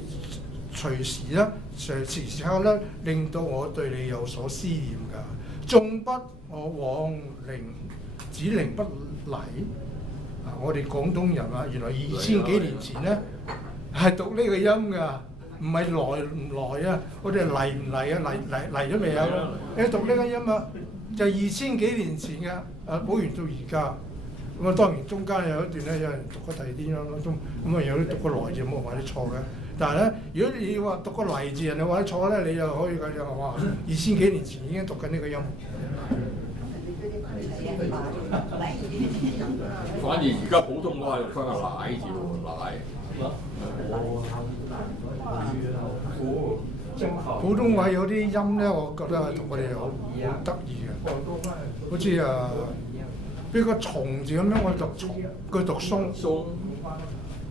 隨時咧、時刻咧，令到我對你有所思念㗎。縱不我往陵，子陵不嚟啊！我哋廣東人啊，原來2000幾年前咧係讀呢個音㗎，唔係來唔來啊！我哋嚟唔嚟啊？嚟咗未啊？你讀呢個音啊，就2000幾年前嘅補完到而家。咁啊，當然中間有一段咧，有人讀個第二啲咯，咁啊有啲讀個來字冇話啲錯嘅。但係咧，如果你話讀個嚟字，人哋話啲錯咧，你就可以繼續話2000幾年前已經讀緊呢個音。反而而家普通話用翻個奶字喎，奶。普通話有啲音咧，我覺得同我哋好得意嘅，好似譬如個蟲字咁樣，我讀蟲，佢讀鬆；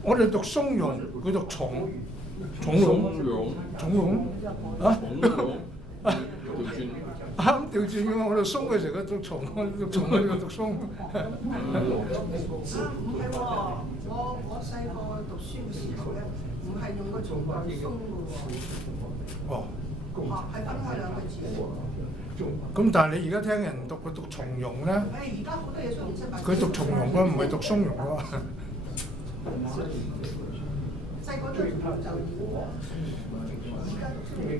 我哋讀松茸，佢讀重茸啊！啱調轉嘅，我讀鬆嘅時候佢讀松，我讀松佢讀鬆。唔係喎，我細個讀書嘅時候咧，唔係用個松代鬆嘅喎。哦。係分開兩個字。咁但係你而家聽人讀佢讀從容咧？而家好多嘢都唔識擺。佢讀從容喎，唔係讀鬆容喎。細個讀就要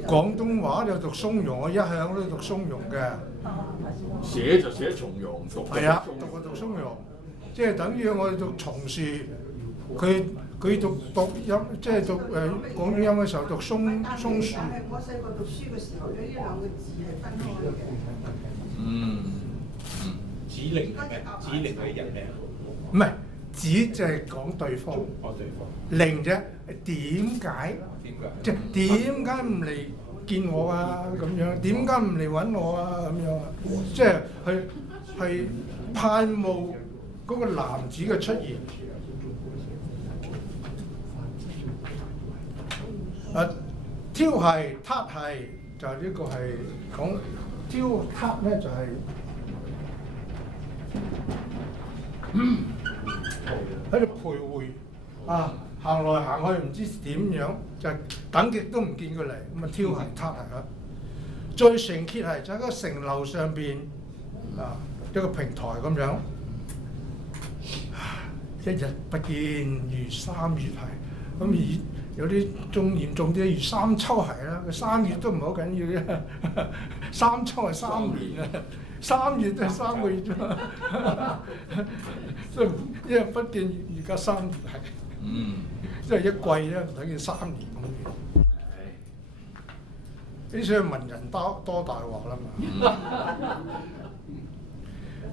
廣東話就讀鬆容，我一向都讀鬆容嘅。寫就寫從容，讀係啊，讀鬆容，即係等於我哋讀松樹，佢讀音，即係讀廣東音嘅時候讀松樹。但係我細個讀書嘅時候咧，呢兩個字係分開嘅。指令係咩？指令係人名。唔係，指就係講對方。對方。令啫，點解？即係點解唔嚟見我啊？咁樣點解唔嚟揾我啊？咁樣啊？即係係盼慕嗰個男子嘅出現。挑係撻係就係呢個係講挑撻咧，就係喺度徘徊啊，行來行去唔知點樣，就等極都唔見佢嚟，咁啊挑係撻係啦。最成揭係就喺個城樓上邊啊，一個平台咁樣，一日不見如三月係，咁而有啲仲嚴重啲，如三秋係啦，佢3月都唔係好緊要啫，三秋係3年啊，3月都係3個月啫嘛，所以一日不見而家3月係，即係一季咧，唔等於3年咁樣。呢所以文人多大鑊啦嘛。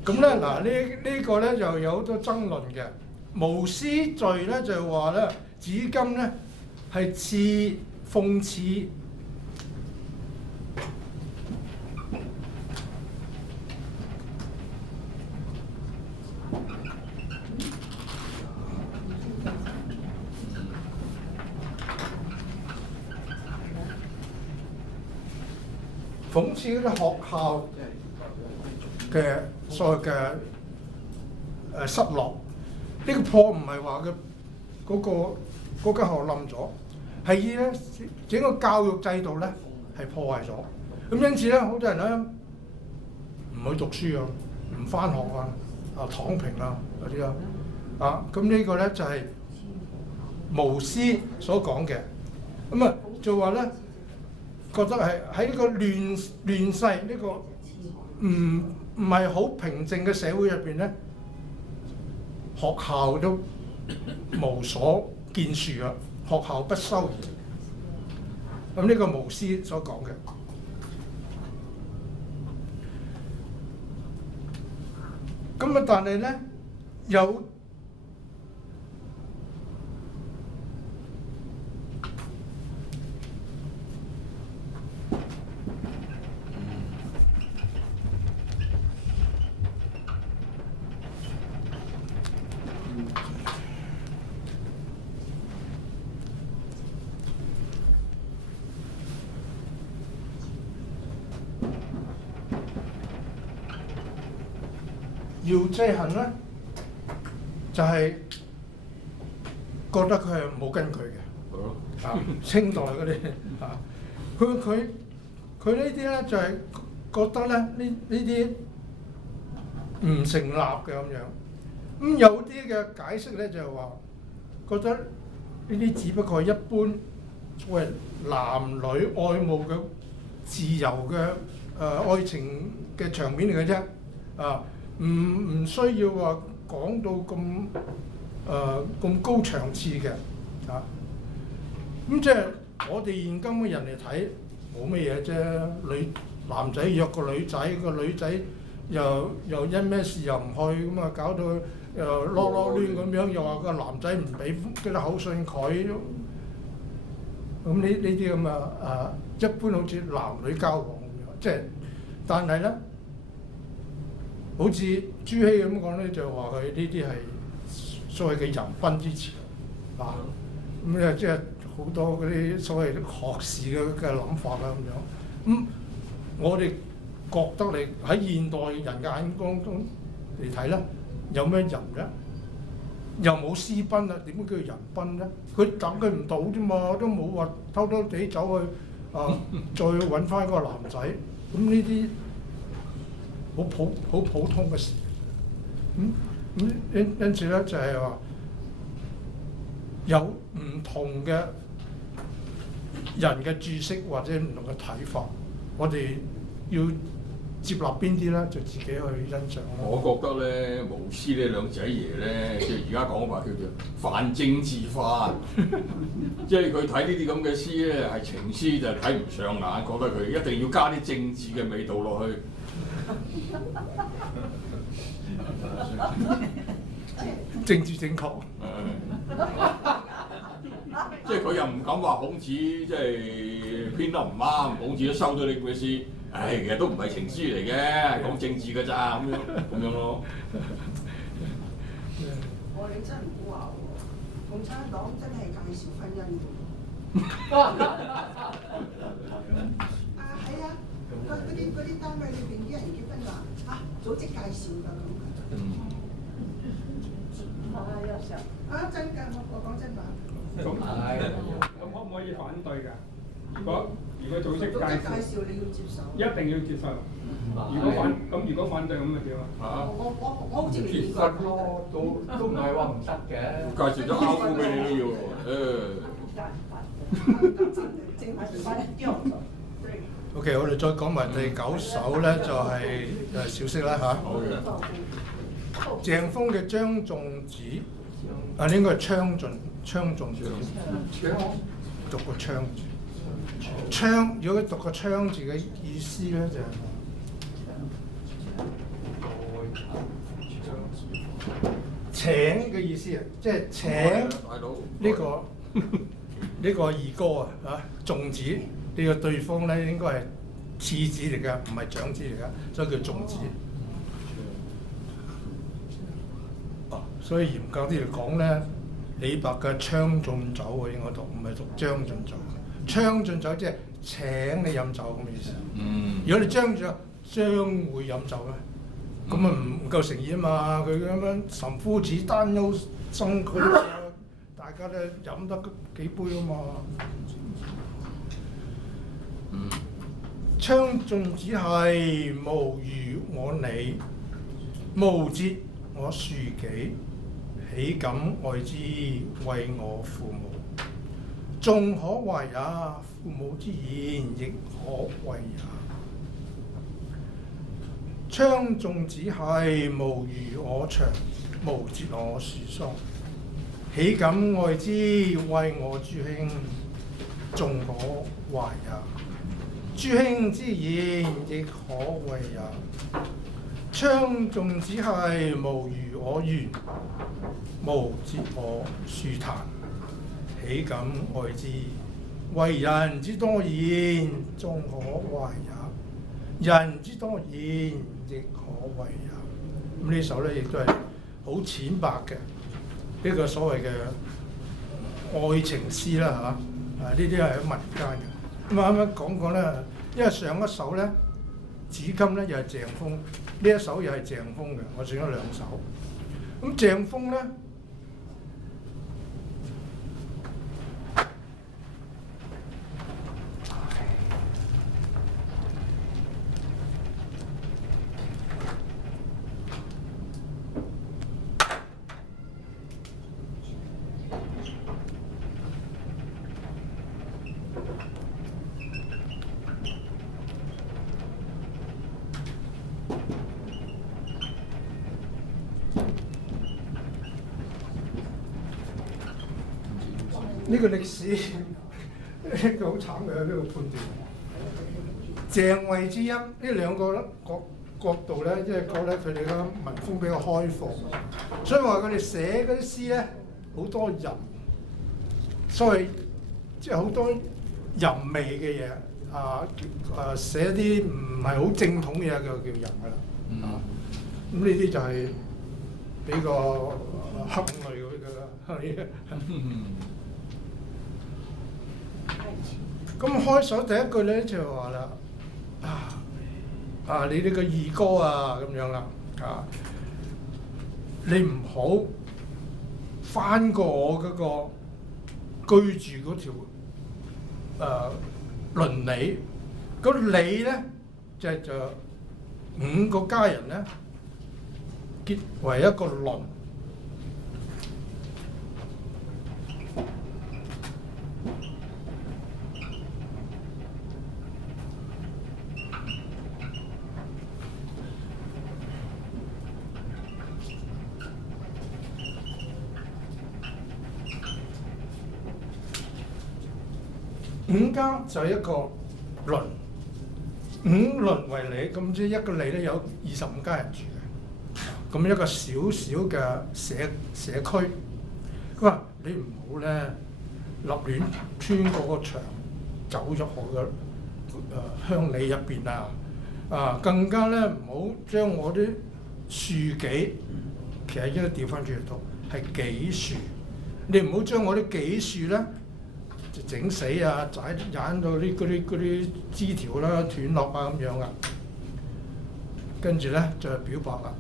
咁咧嗱，呢個咧就有好多爭論嘅。無師罪咧就係話咧，紫金咧係似諷刺嗰啲學校嘅所謂嘅失落。呢個破唔係話佢嗰間學校冧咗，係咧整個教育制度咧係破壞咗。咁因此咧，好多人咧唔去讀書啊，唔返學啊，躺平啊嗰啲啊，咁呢個咧就係無師所講嘅。咁啊就話咧，覺得係喺呢個亂世呢個唔係好平靜嘅社會入邊咧，學校都無所建樹啊，學校不修兒。咁呢個無師所講嘅。咁啊，但係咧有姚濟恒咧，就係、覺得佢係冇根據嘅，清代嗰啲佢呢啲咧就係覺得咧呢啲唔成立嘅咁樣。咁有啲嘅解釋咧就係話，覺得呢啲只不過係一般所謂男女愛慕嘅自由嘅愛情嘅場面嚟嘅啫，唔需要話講到咁高場次嘅，咁即係我哋現今嘅人嚟睇冇乜嘢啫。男仔約個女仔，個女仔又因咩事又唔去，咁啊搞到又囉攣咁樣，又話個男仔唔俾啲口信佢，咁呢啲咁啊一般好似男女交往咁樣，即係但係咧。好似朱熹咁講咧，就話佢呢啲係所謂嘅淫賓之詞咁咧即係好多嗰啲所謂學士嘅諗法啦咁樣。我哋覺得你喺現代人嘅眼光中嚟睇咧，有咩人咧？又冇私奔啊，點解叫人奔咧？佢等佢唔到啫嘛，都冇話偷偷地走去再揾翻嗰個男仔。咁呢啲好普通嘅事。因此咧就係話有唔同嘅人嘅注釋或者唔同嘅睇法，我哋要接納邊啲咧，就自己去欣賞。我覺得咧，無師呢兩仔爺咧，即係而家講法叫做泛政治化，即係佢睇呢啲咁嘅詩咧，係情詩就睇唔上眼，覺得佢一定要加啲政治嘅味道落去。政治正確。即係佢又唔敢話孔子即係編得唔啱，孔子都收咗你嘅詩。唉，其實都唔係情書嚟嘅，講政治㗎咋咁樣咯。我哋真係唔好話喎，共產黨真係介紹婚姻㗎喎。係啊，嗰啲單位裏邊啲人結婚話組織介紹㗎咁。真㗎，我講真話。咁可唔可以反對㗎？如果組織介紹你要接受，一定要接受。如果反對咁咪點啊？我好似結婚咯，都唔係話唔得嘅。介紹咗拗夫俾你都要OK， 我哋再講埋第9首咧，就係小息啦嚇。好嘅。鄭豐嘅張仲子，應該係昌仲子，讀個昌字。昌，如果佢讀個昌字嘅意思咧，就係請嘅意思啊，即係請呢個二哥仲子，呢個對方咧應該係次子嚟㗎，唔係長子嚟㗎，所以叫仲子。所以嚴格啲嚟講咧，李白嘅將進酒喎應該讀，唔係讀將進酒。將進酒即係請你飲酒咁嘅意思。如果你將會飲酒咧，咁啊唔夠誠意啊嘛！佢咁樣岑夫子，丹丘生佢，大家都飲得幾杯啊嘛。將進子係無如我你，無節我庶幾，豈敢愛之為我父母？仲可懷也，父母之言亦可畏也。將進子係無如我長，無節我庶桑，豈敢愛之為我諸兄？仲可懷也，諸兄之言亦可畏也。將進子係無如我園，無節我樹壇，豈敢愛之為人之多言？仲可懷也，人之多言亦可畏也。咁呢首咧亦都係好淺白嘅呢個所謂嘅愛情詩啦嚇。呢啲係喺民間嘅。咁啱啱講咧，因為上一首咧紫金咧又係鄭豐，呢一首又係鄭豐嘅，我選咗兩首。咁鄭豐咧，呢個歷史呢個好慘嘅呢個判斷。鄭衛之音呢兩個角度咧，即係覺得佢哋嘅文風比較開放，所以話佢哋寫嗰啲詩咧好多淫，所謂即係好多淫味嘅嘢寫啲唔係好正統嘅嘢就叫淫㗎啦。咁呢啲就係比較黑類嗰啲啦。咁開首第一句咧就話啦，啊，你呢個二哥啊咁樣啦，啊，你唔好翻過我嗰個居住嗰條倫理，嗰理咧就5個家人咧結為一個倫。5家就係一個鄰，5鄰為里，咁即係一個里咧有25家人住嘅，咁一個小小嘅社區。佢話你唔好咧立亂穿過個牆走咗去嘅鄉里入邊啊！更加咧唔好將我啲樹紀，其實應該調翻轉嚟讀係紀樹，你唔好將我啲紀樹咧。就整死啊！踩到嗰啲枝條啦斷落啊咁樣啊，跟住咧就係表白啦。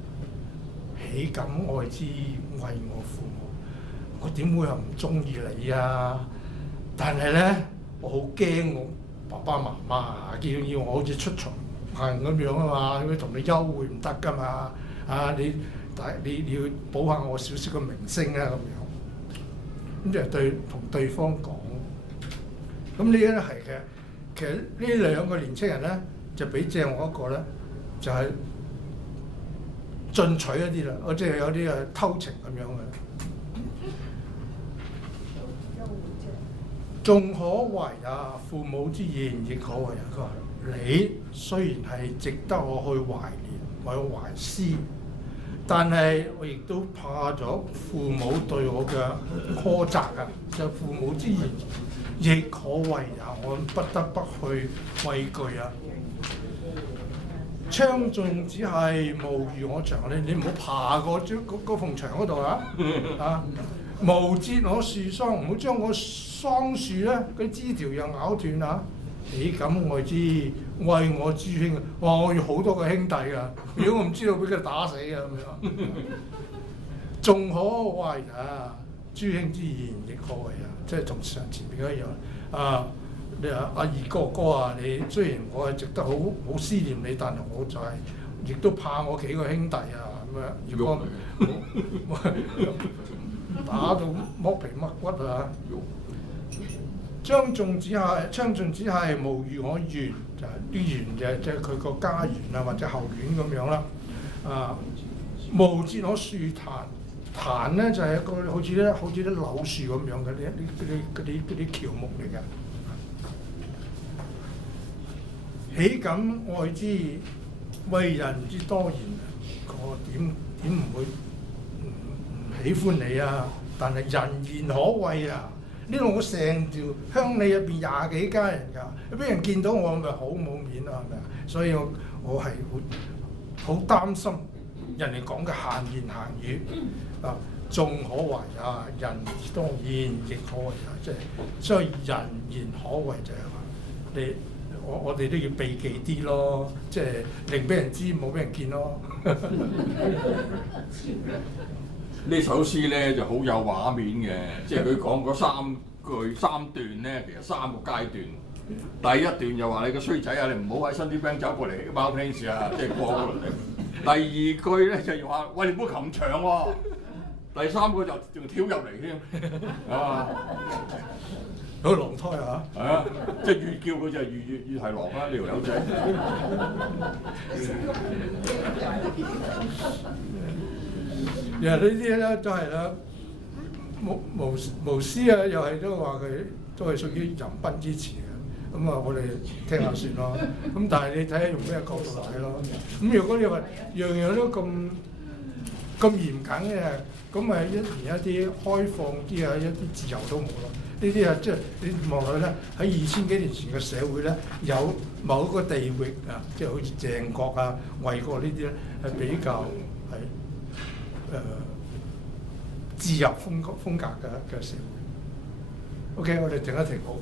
豈敢愛之為我父母，我點會係唔中意你啊？但係咧，我好驚我爸爸媽媽啊，要我好似出巡行咁樣啊嘛，要同你幽會唔得噶嘛啊！你要保下我少少嘅名聲啊咁樣。咁就同對方講。咁呢啲咧係嘅，其實呢2個年青人咧就比正我一個咧就係進取一啲啦，我即係有啲偷情咁樣嘅。仲可為啊，父母之言亦可為啊。佢話你雖然係值得我去懷念，我去懷思，但係我亦都怕咗父母對我嘅苛責啊，就父母之言。亦可為啊！我不得不去畏懼啊！槍縱只係無如我牆，你唔好爬過嗰埲牆嗰度啊！啊！無折我樹桑，唔好將我桑樹咧嗰枝條又咬斷啊！豈敢愛之為我諸兄，哇！我要好多個兄弟啊！如果我唔知道，俾佢打死啊咁樣。仲可為啊！諸兄之言亦可為啊！即係同上前邊一樣啊！你話阿二哥啊，你雖然我係值得好思念你，但係我就係亦都怕我幾個兄弟啊咁樣。如果打到剝皮剝骨啊！槍縱只係無如我園，就係啲園即係佢個家園啊或者後院咁樣啦。啊，無折我樹壇。壇咧就係一個好似啲柳樹咁樣嘅嗰啲喬木嚟嘅。豈敢愛之為人之多言，我點唔會唔喜歡你啊？但係人言可畏啊！呢度我成條鄉里入邊20幾家人㗎，俾人見到我咪好冇面啊？係咪啊？所以我係好擔心人哋講嘅閒言閒語。啊，仲可為啊，人之多言亦可為啊，即係所以人言可為就係話我哋都要避忌啲咯，即係寧俾人知，冇俾人見咯。呢首詩咧就好有畫面嘅，即係佢講嗰3段咧，其實3個階段。第一段就話你個衰仔啊，你唔好喺新啲兵走過嚟貓 Prince 啊，即係過嗰輪嚟。第2句咧就要話喂，你唔好擒牆喎。第3個就仲跳入嚟添，啊！攞狼胎啊！係啊，即係越叫佢就越係狼啦，呢條友仔。其實呢啲咧都係啦，無師啊，又係都話佢都係屬於淫賓之詞嘅。咁啊，我哋聽下算咯。咁但係你睇下用咩角度睇咯。咁如果你話樣樣都咁嚴謹嘅，咁咪連一啲開放啲啊，一啲自由都冇咯。呢啲啊，即係你望落咧，喺2000幾年前嘅社會咧，有某一個地域啊，即係好似鄭國啊、衛國呢啲咧，係比較係自由風格嘅社會。OK，我哋停一停，好。